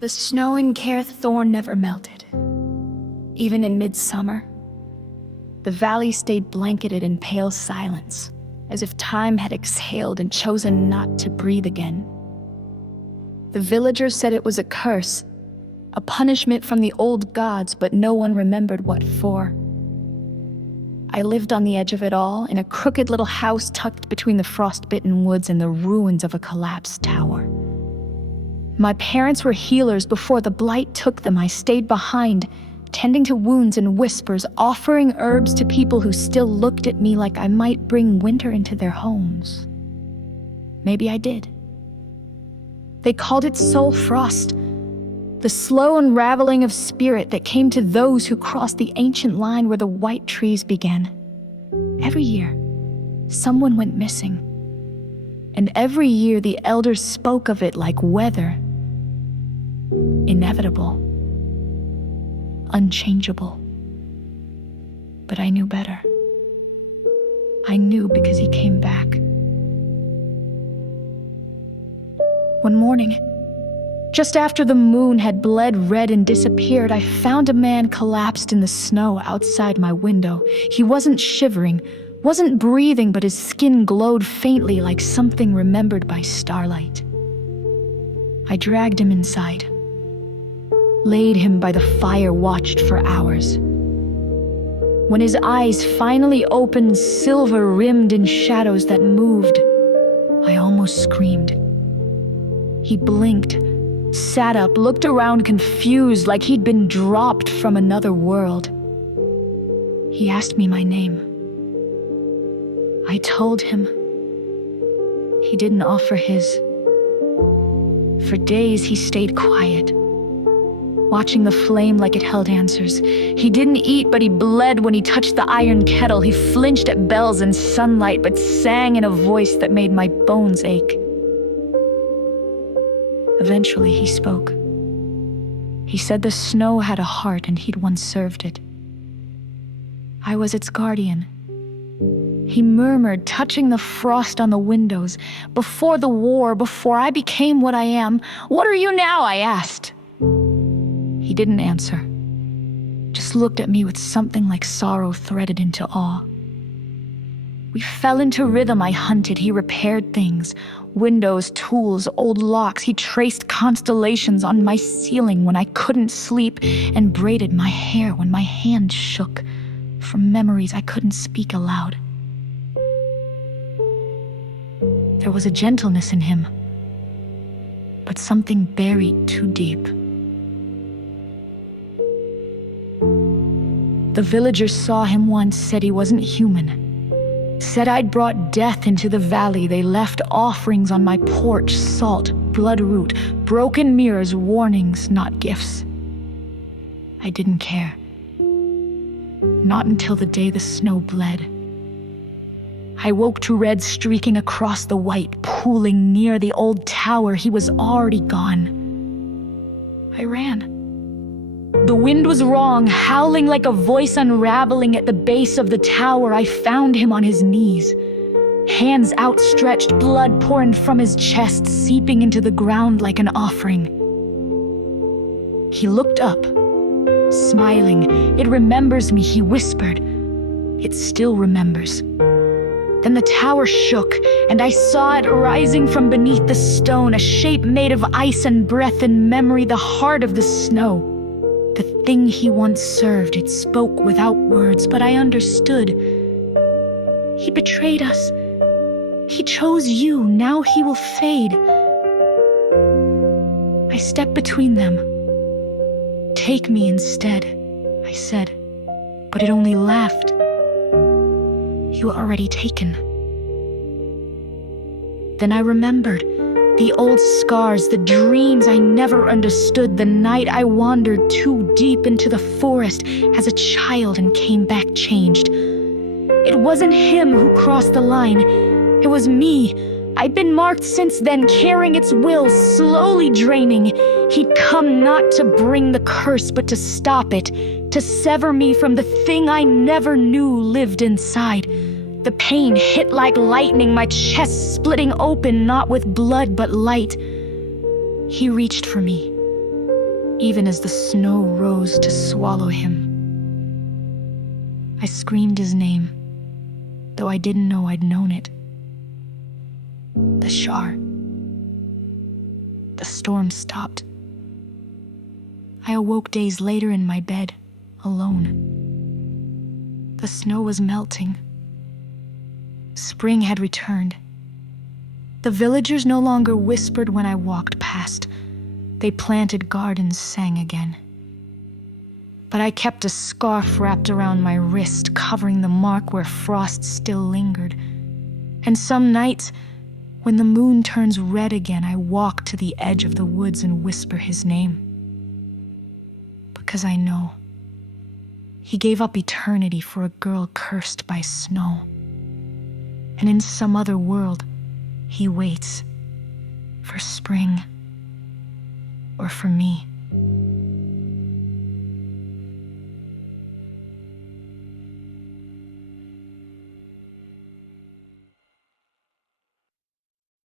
The snow in Caer Thorne never melted. Even in midsummer, the valley stayed blanketed in pale silence, as if time had exhaled and chosen not to breathe again. The villagers said it was a curse, a punishment from the old gods, but no one remembered what for. I lived on the edge of it all, in a crooked little house tucked between the frostbitten woods and the ruins of a collapsed tower. My parents were healers before the blight took them. I stayed behind, tending to wounds and whispers, offering herbs to people who still looked at me like I might bring winter into their homes. Maybe I did. They called it soul frost, the slow unraveling of spirit that came to those who crossed the ancient line where the white trees began. Every year, someone went missing. And every year the elders spoke of it like weather. Inevitable. Unchangeable. But I knew better. I knew because he came back. One morning, just after the moon had bled red and disappeared, I found a man collapsed in the snow outside my window. He wasn't shivering, wasn't breathing, but his skin glowed faintly like something remembered by starlight. I dragged him inside, laid him by the fire, watched for hours. When his eyes finally opened, silver-rimmed in shadows that moved, I almost screamed. He blinked, sat up, looked around confused, like he'd been dropped from another world. He asked me my name. I told him. He didn't offer his. For days he stayed quiet, watching the flame like it held answers. He didn't eat, but he bled when he touched the iron kettle. He flinched at bells and sunlight, but sang in a voice that made my bones ache. Eventually he spoke. He said the snow had a heart and he'd once served it. I was its guardian. He murmured, touching the frost on the windows. Before the war, before I became what I am, "What are you now?" I asked. He didn't answer, just looked at me with something like sorrow threaded into awe. We fell into rhythm. I hunted, he repaired things. Windows, tools, old locks. He traced constellations on my ceiling when I couldn't sleep, and braided my hair when my hand shook from memories I couldn't speak aloud. There was a gentleness in him, but something buried too deep. The villagers saw him once, said he wasn't human. Said I'd brought death into the valley. They left offerings on my porch, salt, bloodroot, broken mirrors, warnings, not gifts. I didn't care. Not until the day the snow bled. I woke to red streaking across the white, pooling near the old tower. He was already gone. I ran. The wind was wrong, howling like a voice unraveling at the base of the tower. I found him on his knees, hands outstretched, blood pouring from his chest, seeping into the ground like an offering. He looked up, smiling. "It remembers me," he whispered. "It still remembers." Then the tower shook, and I saw it rising from beneath the stone, a shape made of ice and breath and memory, the heart of the snow. The thing he once served. It spoke without words, but I understood. He betrayed us. He chose you. Now he will fade. I stepped between them. "Take me instead," I said, but it only laughed. "You are already taken." Then I remembered. The old scars, the dreams I never understood, the night I wandered too deep into the forest as a child and came back changed. It wasn't him who crossed the line. It was me. I'd been marked since then, carrying its will, slowly draining. He'd come not to bring the curse, but to stop it, to sever me from the thing I never knew lived inside. The pain hit like lightning, my chest splitting open, not with blood but light. He reached for me, even as the snow rose to swallow him. I screamed his name, though I didn't know I'd known it. The Shar. The storm stopped. I awoke days later in my bed, alone. The snow was melting. Spring had returned. The villagers no longer whispered when I walked past. They planted gardens, sang again. But I kept a scarf wrapped around my wrist, covering the mark where frost still lingered. And some nights, when the moon turns red again, I walk to the edge of the woods and whisper his name. Because I know he gave up eternity for a girl cursed by snow. And in some other world, he waits for spring or for me.